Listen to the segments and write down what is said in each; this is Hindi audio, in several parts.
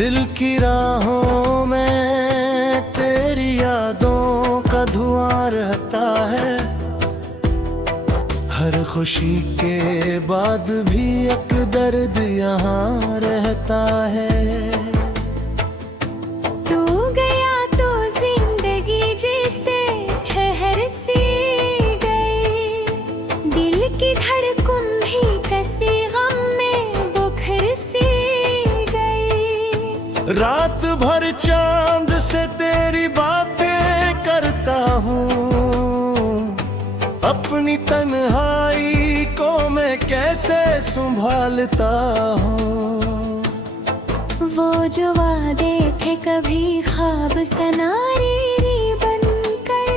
दिल की राहों में तेरी यादों का धुआं रहता है। हर खुशी के बाद भी एक दर्द यहाँ रहता है। तू गया तो जिंदगी जैसे ठहर सी गई, दिल की धड़कन भी कसी गम में बुखर सी गई। रात भर चांद से तेरी बातें करता हूँ, अपनी तन्हाई को मैं कैसे संभालता हूँ। वो जो वादे थे कभी ख्वाब सनारी बनकर,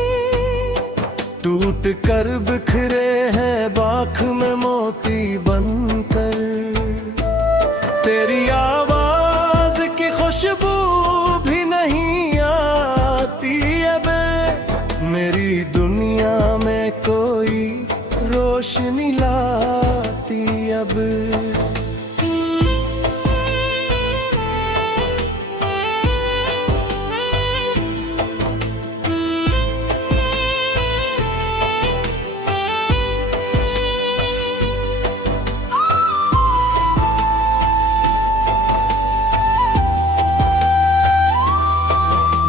टूट कर बिखरे हैं बाख में मोती बनकर। तेरी आवाज की खुशबू भी नहीं आती अब, मेरी दुनिया में कोई रोशनी लाती अब।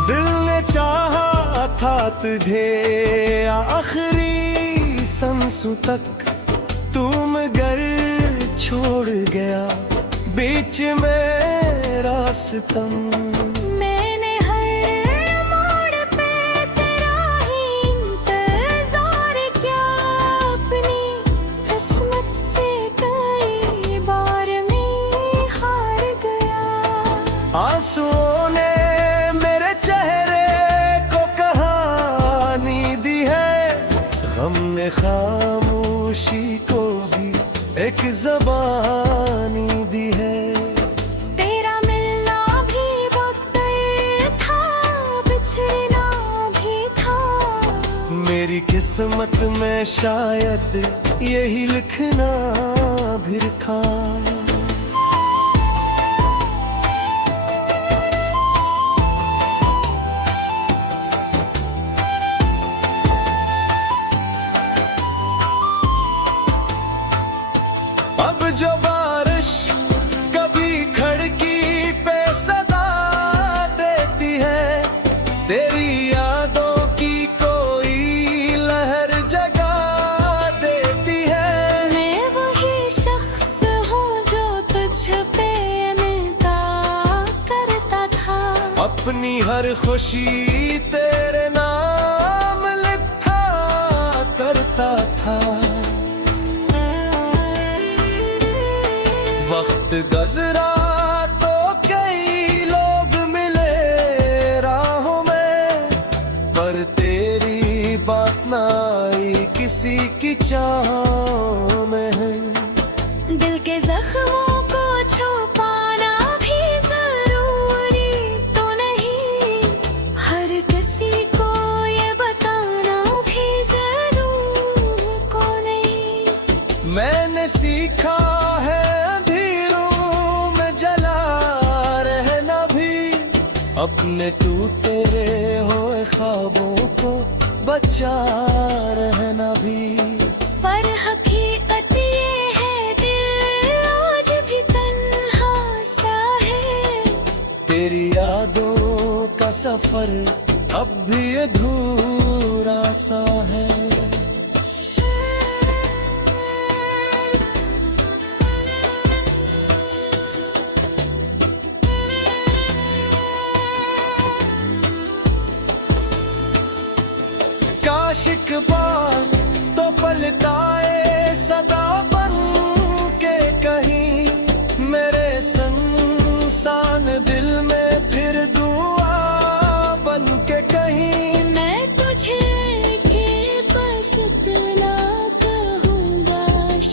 दिल ने चाहा था तुझे आखिरी सांसों तक, तू मगर छोड़ गया बीच में रास्ता। मैंने हर मोड़ पे तेरा ही इंतजार किया, अपनी किस्मत से कई बार मैं हार गया। आंसुओं ने मेरे चेहरे को कहानी दी है, गम ने खामोशी को भी एक ज़बानी दी है। तेरा मिलना भी वक्त था, बिछड़ना भी था। मेरी किस्मत में शायद यही लिखना भी था। अब जो बारिश कभी खिड़की पे सदा देती है, तेरी यादों की कोई लहर जगा देती है। मैं वही शख्स हूँ जो तुझ पे मिलता करता था, अपनी हर खुशी तेरे नाम लिखा करता था। वक्त गुजरा तो कई लोग मिले राहों में, पर तेरी बात ना आई किसी की चाह में। दिल के जख्मों को छुपाना भी जरूरी तो नहीं, हर किसी को ये बताना भी जरूरी को नहीं। मैंने सीखा है अपने टूटे हुए ख्वाबों को बचा रहना भी। पर हकीकत ये है दिल आज भी तन्हा सा है, तेरी यादों का सफर अब भी अधूरा सा है। काश एक बार तो पलटाए सदा बन के कहीं, मेरे संसान दिल में फिर दुआ बन के कहीं। मैं तुझे के बस इतना कहूँगा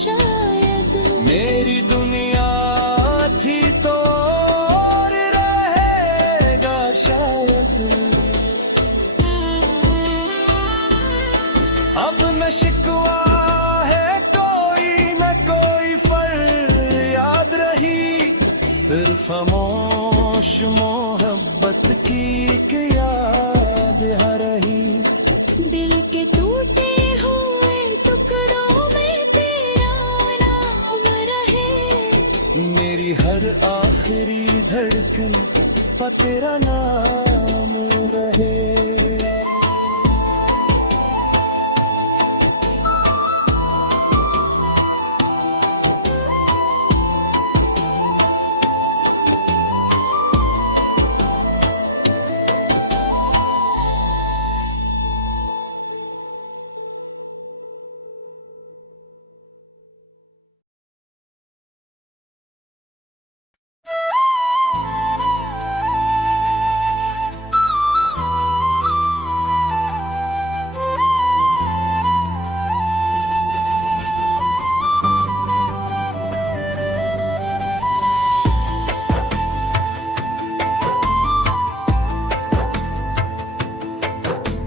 शायद, मेरी दुनिया थी तो और रहेगा शायद। अब न शिकवा है कोई न कोई फरियाद रही, सिर्फ खामोश खामोश मोहब्बत की एक याद है रही। दिल के टूटे हुए टुकड़ों में तेरा नाम रहे। मेरी हर आखिरी धड़कन पर तेरा नाम रहे।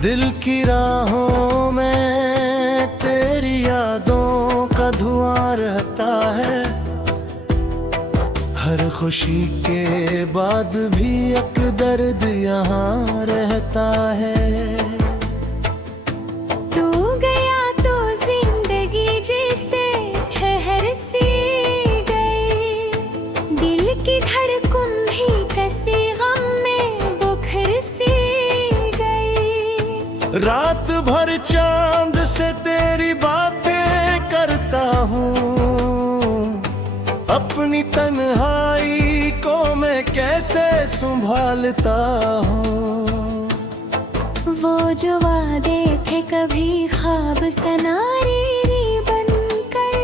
दिल की राहों में तेरी यादों का धुआं रहता है। हर खुशी के बाद भी एक दर्द यहाँ रहता है। तू गया तो जिंदगी जैसे ठहर सी गई। दिल की धड़कन भी कसी गम में बुखर सी गई। रात भर चांद से तेरी बातें करता हूँ। अपनी तन्हाई को मैं कैसे संभालता हूँ। वो जो वादे थे कभी ख्वाब सनारी बनकर,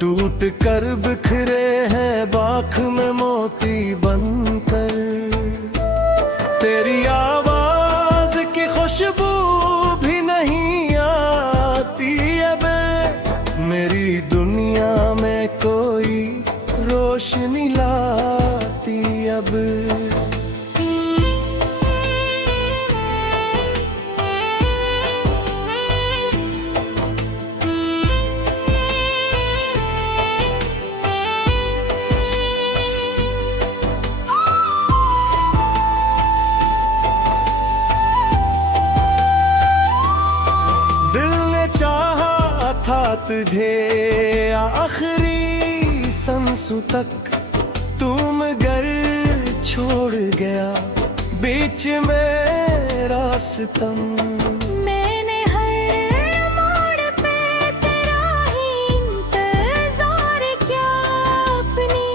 टूट कर बिखरे हैं बाख में मोती बनकर। तेरी आवाज की खुशबू भी नहीं आती अब। मेरी दुनिया में कोई रोशनी लाती अब। था तुझे आखिरी सांसों तक, तू मगर छोड़ गया बीच में रास्तम। मैंने हर मोड़ पे तेरा ही इंतजार किया। अपनी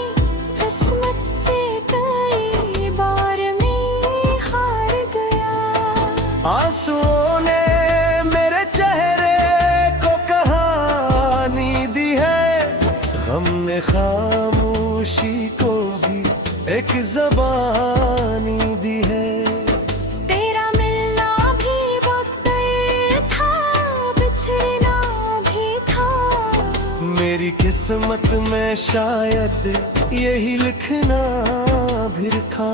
किस्मत से कई बार मैं हार गया। आंसुओं ने मेरे चेहरे हमने खामोशी को भी एक ज़बानी दी है। तेरा मिलना भी वक्त था, बिछड़ना भी था। मेरी किस्मत में शायद यही लिखना भी था।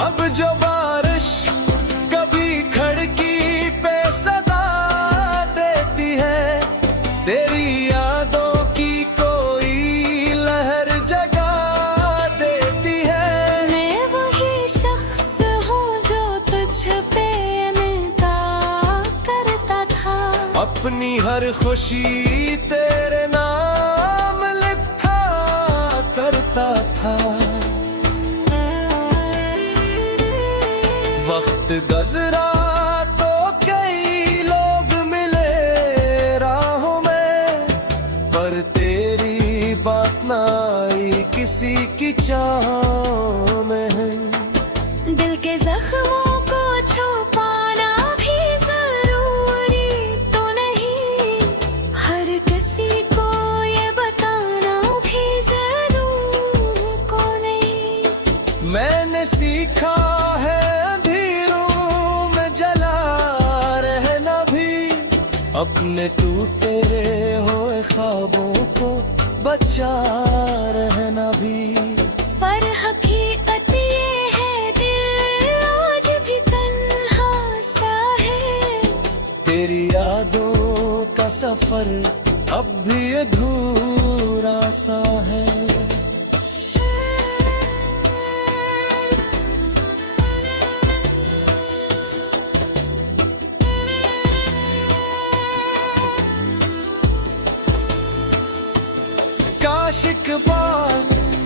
अब जो बारिश कभी खिड़की पे सदा देती है, तेरी यादों की कोई लहर जगा देती है। मैं वही शख्स हूँ जो तुझ पे मिलता करता था। अपनी हर खुशी तेरे नाम लिखा करता था। वक्त गुजरा तो कई लोग मिले राहों में, पर तेरी बात ना आई किसी की चाह में। दिल के जख्मों को छुपाना भी जरूरी तो नहीं, हर किसी को ये बताना भी जरूरी को नहीं। मैंने सीखा है अपने टूटे हुए ख्वाबों को बचा रहना भी। पर हकीकत ये है दिल सफर अब भी अधूरा सा है। काश एक बार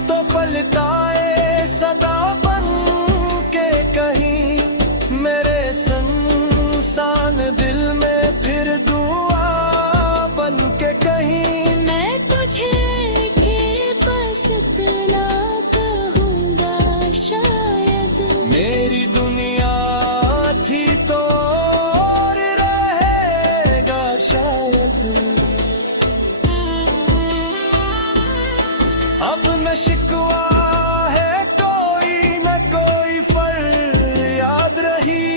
तो पलटाए सदा बन के कहीं मेरे संसान दिल में फिर दुआ बन के कहीं। मैं तुझे के बस इतना कहूँगा शायद मेरी दुनिया थी तो और रहेगा शायद। अब न शिकवा है कोई न कोई फरियाद रही,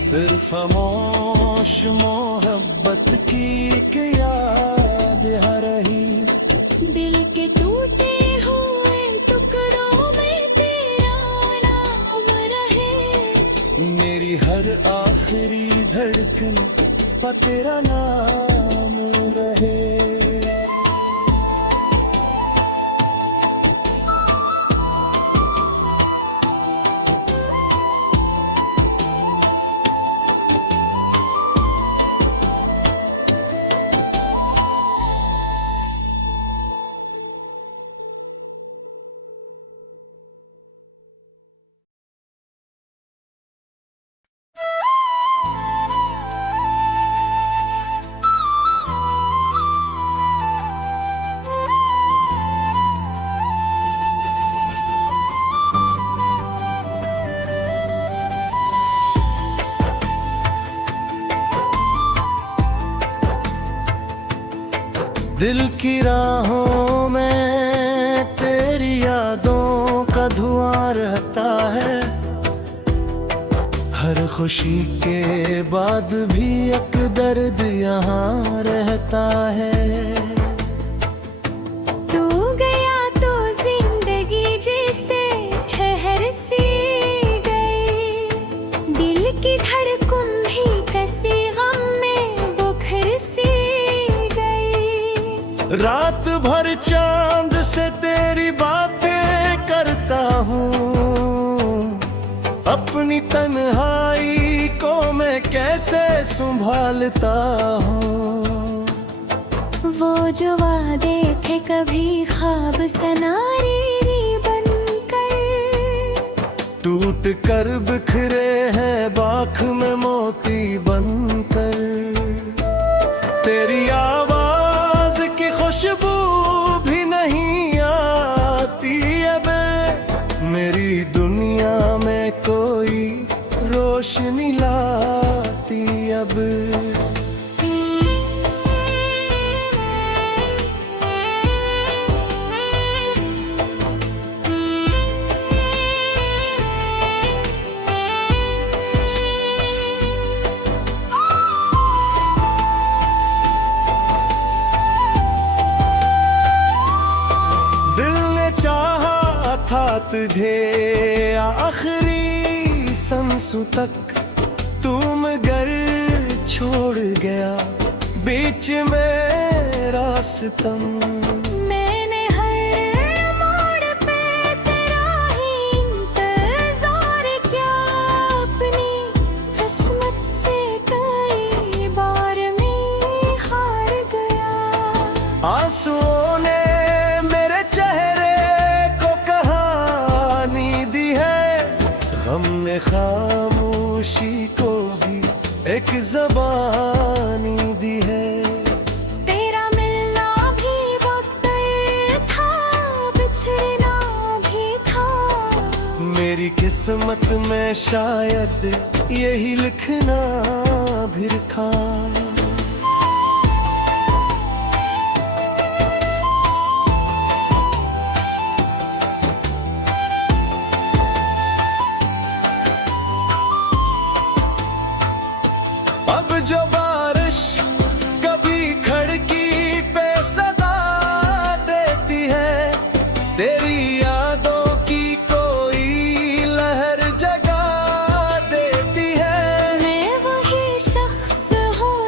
सिर्फ खामोश मोहब्बत की एक याद है रही। दिल के टूटे हुए टुकड़ों में तेरा नाम रहे, मेरी हर आखिरी धड़कन पर तेरा नाम रहे। दिल की राहों में तेरी यादों का धुआं रहता है, हर खुशी के बाद भी एक दर्द यहाँ रहता है। तू गया तो जिंदगी जैसे ठहर सी गई, दिल की धड़कन भी कसी गम में बुखर सी गई। रात भर चांद से तेरी बातें करता हूँ, अपनी तन्हाई को मैं कैसे संभालता हूँ। वो जो वादे थे कभी ख्वाब सनारी बनकर, टूट कर बिखरे हैं बाख में मोती बनकर। तेरी आवाज की खुशबू भी नहीं आती अब, मेरी दुनिया में कोई रोशनी लाती अब। था तुझे आखिरी सांसों तक, तू मगर छोड़ गया बीच में रास्तम। मैंने हर मोड़ पे तेरा ही इंतजार किया, अपनी किस्मत से कई बार मैं हार गया। आंसुओं ने मेरे चेहरे को कहानी दी है, गम ने खामोशी को भी एक ज़बानी दी है। तेरा मिलना भी वक्त था, बिछड़ना भी था, मेरी किस्मत में शायद यही लिखना भी था। अब जो बारिश कभी खिड़की पे सदा देती है, तेरी यादों की कोई लहर जगा देती है। मैं वही शख्स हूँ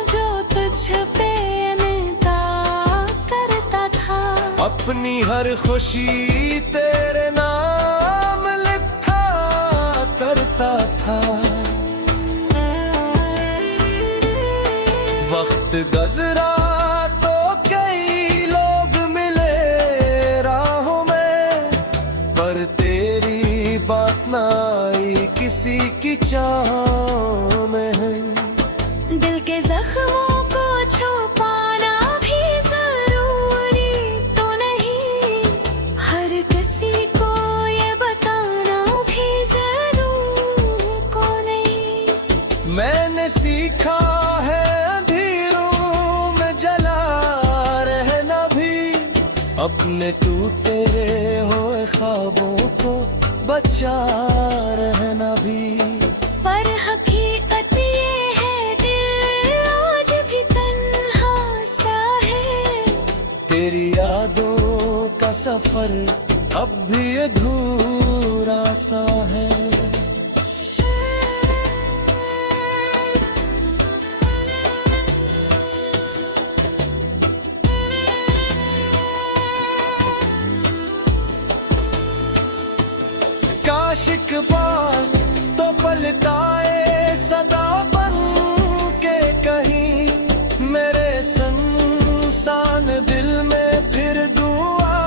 अपनी हर खुशी तेरे नाम लिखा करता था। वक्त गुजरा तो कई लोग मिले राहों में, पर तेरी बात ना आई किसी की चाह में। दिल के जख्मों को छुपाना भी जरूरी तो नहीं, हर किसी को ये बताना भी जरूरी को नहीं। मैंने सीखा है अंधेरों में जला रहना भी, अपने टूटे हुए ख्वाबों को बचा रहना भी। पर हकीकत ये है दिल आज भी तन्हा सा है, तेरी यादों का सफर अब भी अधूरा सा है। काश एक बार तो पलटाए सदा बन के कहीं, मेरे संसान दिल में फिर दुआ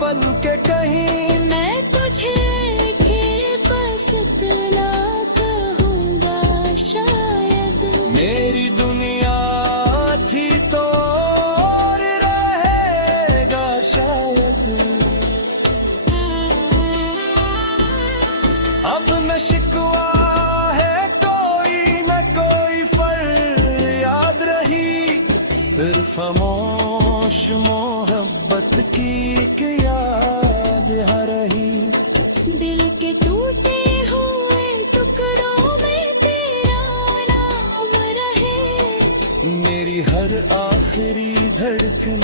बन के कहीं। मैं तुझे भी बस इतना कहूँगा शायद, मेरी दुनिया थी तो और रहेगा शायद। अब न शिकवा है कोई न कोई फरियाद रही, सिर्फ खामोश मोहब्बत की एक याद है रही। दिल के टूटे हुए टुकड़ों में तेरा नाम रहे, मेरी हर आखिरी धड़कन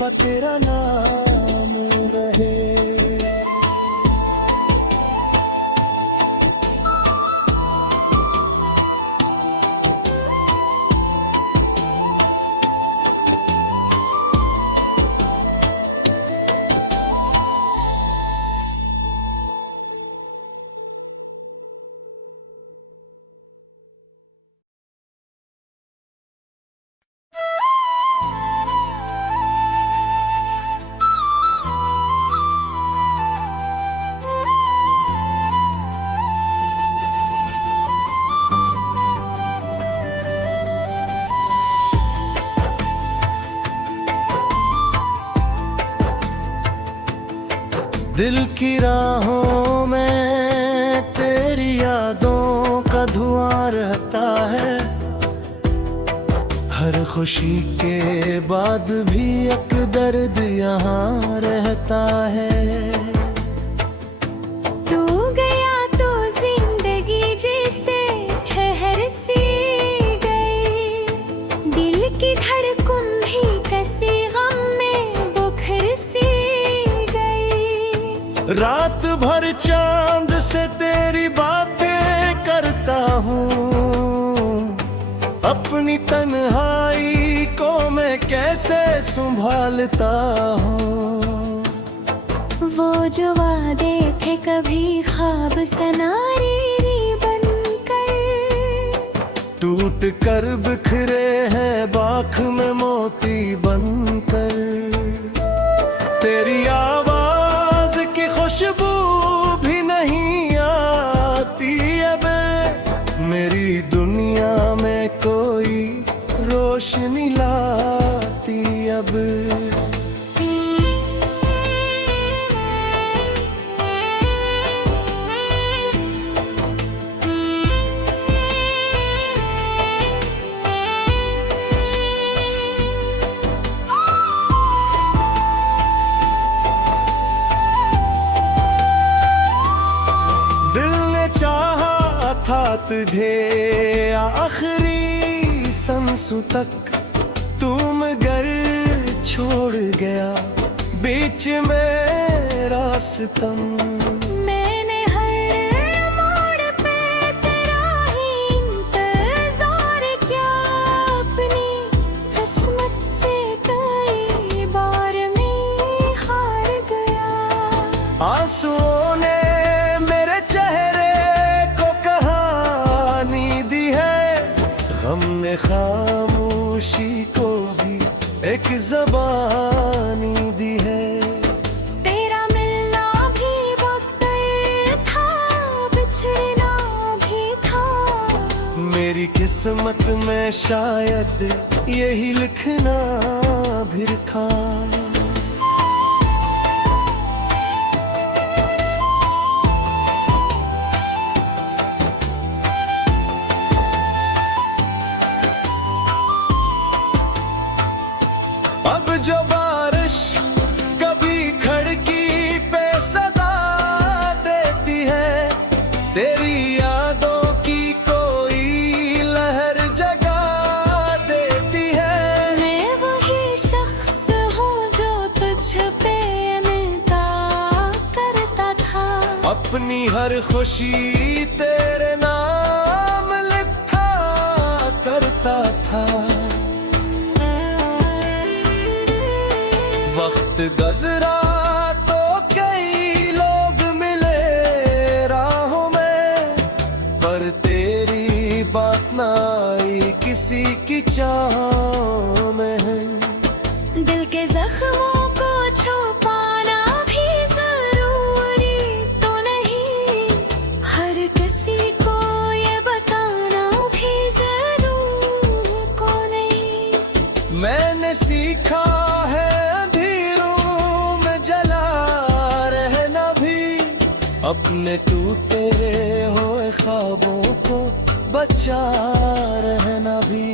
पर तेरा नाम रहे। दिल की राहों में तेरी यादों का धुआं रहता है, हर खुशी के बाद भी एक दर्द यहाँ रहता है। तू गया तो जिंदगी जैसे ठहर सी गई, दिल की धड़कन भी कसी गम में बुखर सी गई। रात भर चांद से तेरी बातें करता हूँ, अपनी तन्हाई को मैं कैसे संभालता हूँ। वो जो वादे थे कभी ख्वाब सनारी बनकर, टूट कर बिखरे हैं बाख में मोती बनकर। तेरी आवाज की खुशबू भी नहीं आती अब, मेरी दुनिया में कोई रोशनी लाती अब। दिल ने चाहा था तुझे आखिरी सांसों तक, तू मगर छोड़ गया बीच में रास्ता। मैंने हर मोड़ पे तेरा ही इंतजार किया, अपनी किस्मत से कई बार मैं आंसुओं ने मेरे चेहरे को कहानी दी है, गम ने खामोशी को भी एक ज़बानी दी है। तेरा मिलना भी वक्त था, बिछड़ना भी था। मेरी किस्मत में शायद यही लिखना भी था। अब जो बारिश कभी खिड़की पे सदा देती है, तेरी यादों की कोई लहर जगा देती है। मैं वही शख्स हूँ जो तुझ पे मिलता करता था। अपनी हर खुशी तेरे नाम लिखा करता था। वक्त गुजरा तो कई लोग मिले राहों में, पर तेरी बात ना आई किसी की चाह में। दिल के जख्मों को छुपाना भी जरूरी तो नहीं, हर किसी को ये बताना भी जरूरी को नहीं। मैंने सीखा है अपने टूटे हुए ख्वाबों को बचा रहना भी।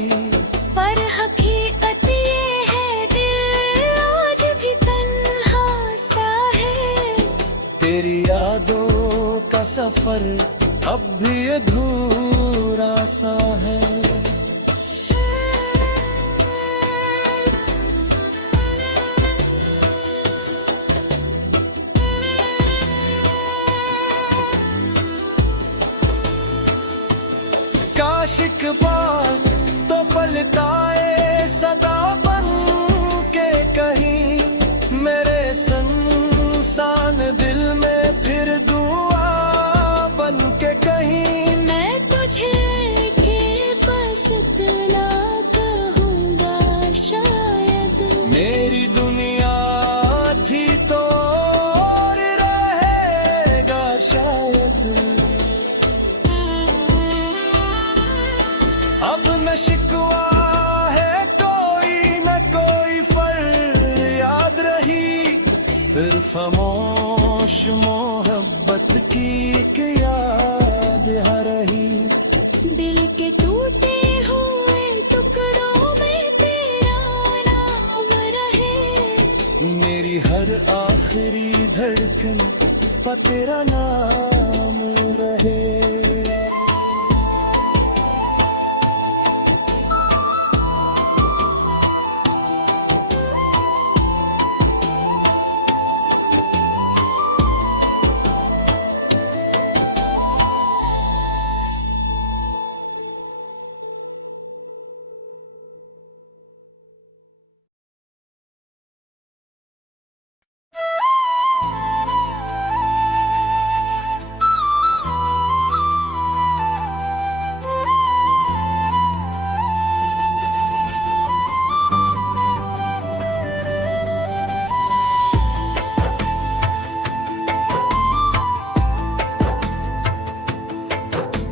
पर हकीकत ये है दिल आज भी तन्हा सा है। तेरी यादों का सफर अब भी अधूरा सा है। काशिक बार तो पलटाए सदा बन के कहीं, मेरे संसान दिल में फिर दुआ बन के कहीं। मैं तुझे के बस इतना कहूँगा शायद, मेरी दुनिया थी तो और रहेगा शायद। अब न शिकवा है कोई न कोई फरियाद रही, सिर्फ खामोश मोहब्बत की एक याद है रही। दिल के टूटे हुए टुकड़ों में तेरा नाम रहे, मेरी हर आखिरी धड़कन पर तेरा नाम रहे।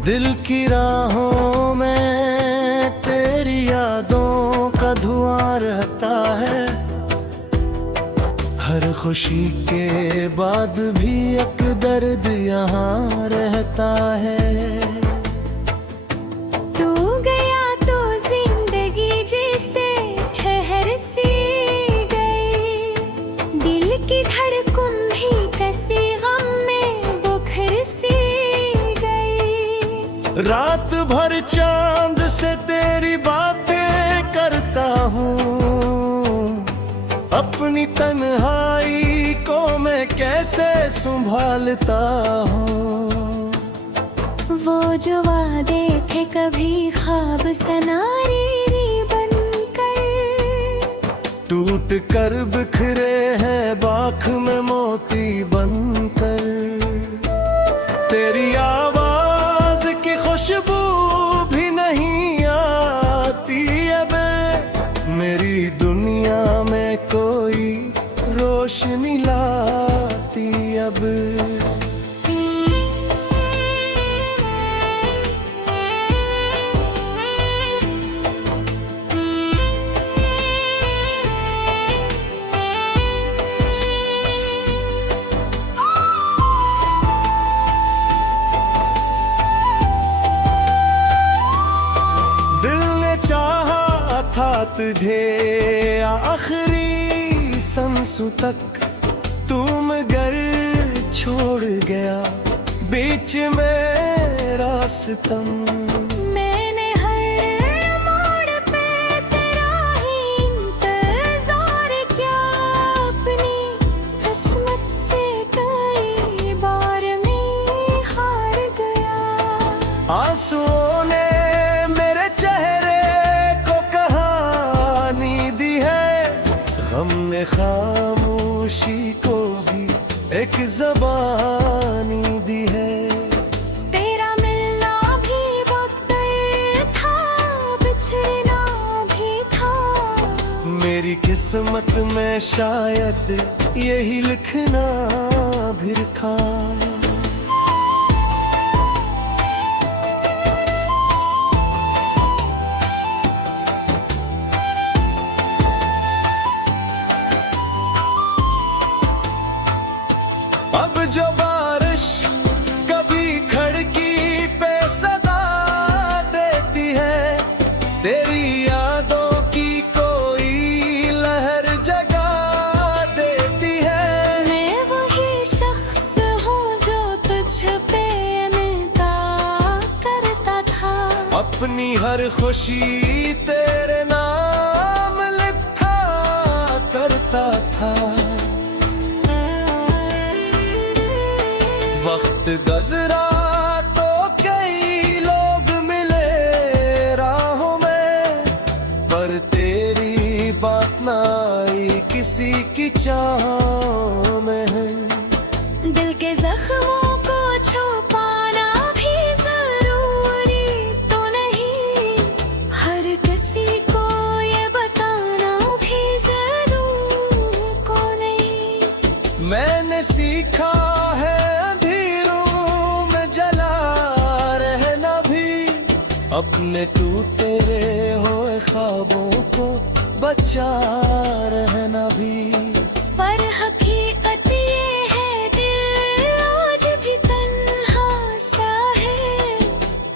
दिल की राहों में तेरी यादों का धुआं रहता है, हर खुशी के बाद भी एक दर्द यहाँ रहता है। तू गया तो जिंदगी जैसे ठहर सी गई, दिल की धड़कन भी कसी गम में बुखर सी गई। रात भर चांद से तेरी बातें करता हूँ, अपनी तन्हाई को मैं कैसे संभालता हूँ। वो जो वादे थे कभी ख्वाब सनारी बनकर, टूट कर बिखरे हैं बाख में मोती बन रोशनी लाती अब। दिल ने चाहा था तुझे आखिरी सांसों तक, तू मगर छोड़ गया बीच में रास्तम। मैंने हर मोड़ पे तेरा ही इंतजार किया, अपनी किस्मत से कई बार मैं हार गया। आंसुओं ने मेरे चेहरे को कहानी दी है, गम ने खामोशी को भी एक ज़बानी दी है। तेरा मिलना भी वक्त था, बिछड़ना भी था। मेरी किस्मत में शायद यही लिखना भी था। अब जो बारिश कभी खिड़की पे सदा देती है, तेरी यादों की कोई लहर जगा देती है। मैं वही शख्स हूँ जो तुझ पे मिलता करता था, अपनी हर खुशी तेरे नाम लिखा करता था। वक्त गुजरा तो कई लोग मिले राहों में, पर तेरी बात ना आई किसी की चाह में। दिल के जख्मों को छुपाना भी जरूरी तो नहीं, हर किसी को ये बताना भी जरूरी को नहीं। मैंने सीखा है अपने टूटे हुए ख्वाबों को बचा रहना भी। पर हकीकत ये है दिल आज भी तन्हा सा है,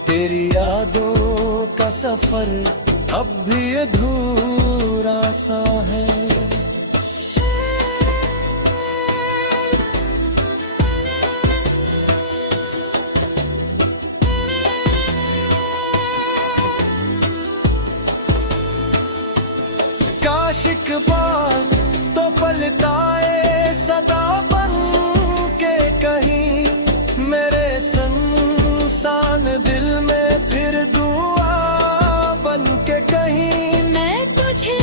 तेरी यादों का सफर अब भी अधूरा सा है। काश एक बार तो पलटाए सदा बन के कहीं, मेरे संसान दिल में फिर दुआ बन के कहीं। मैं तुझे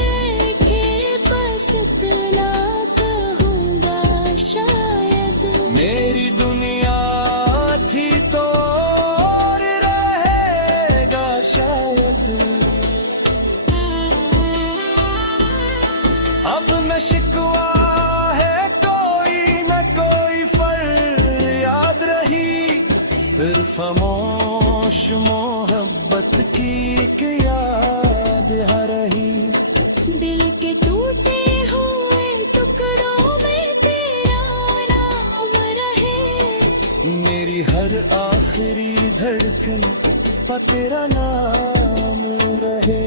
के बस इतना कहूँगा शायद, मेरी दुनिया थी तो और रहेगा शायद। अब न शिकवा है कोई न कोई फरियाद रही, सिर्फ खामोश मोहब्बत की एक याद है रही। दिल के टूटे हुए टुकड़ों में तेरा नाम रहे, मेरी हर आखिरी धड़कन पर तेरा नाम रहे।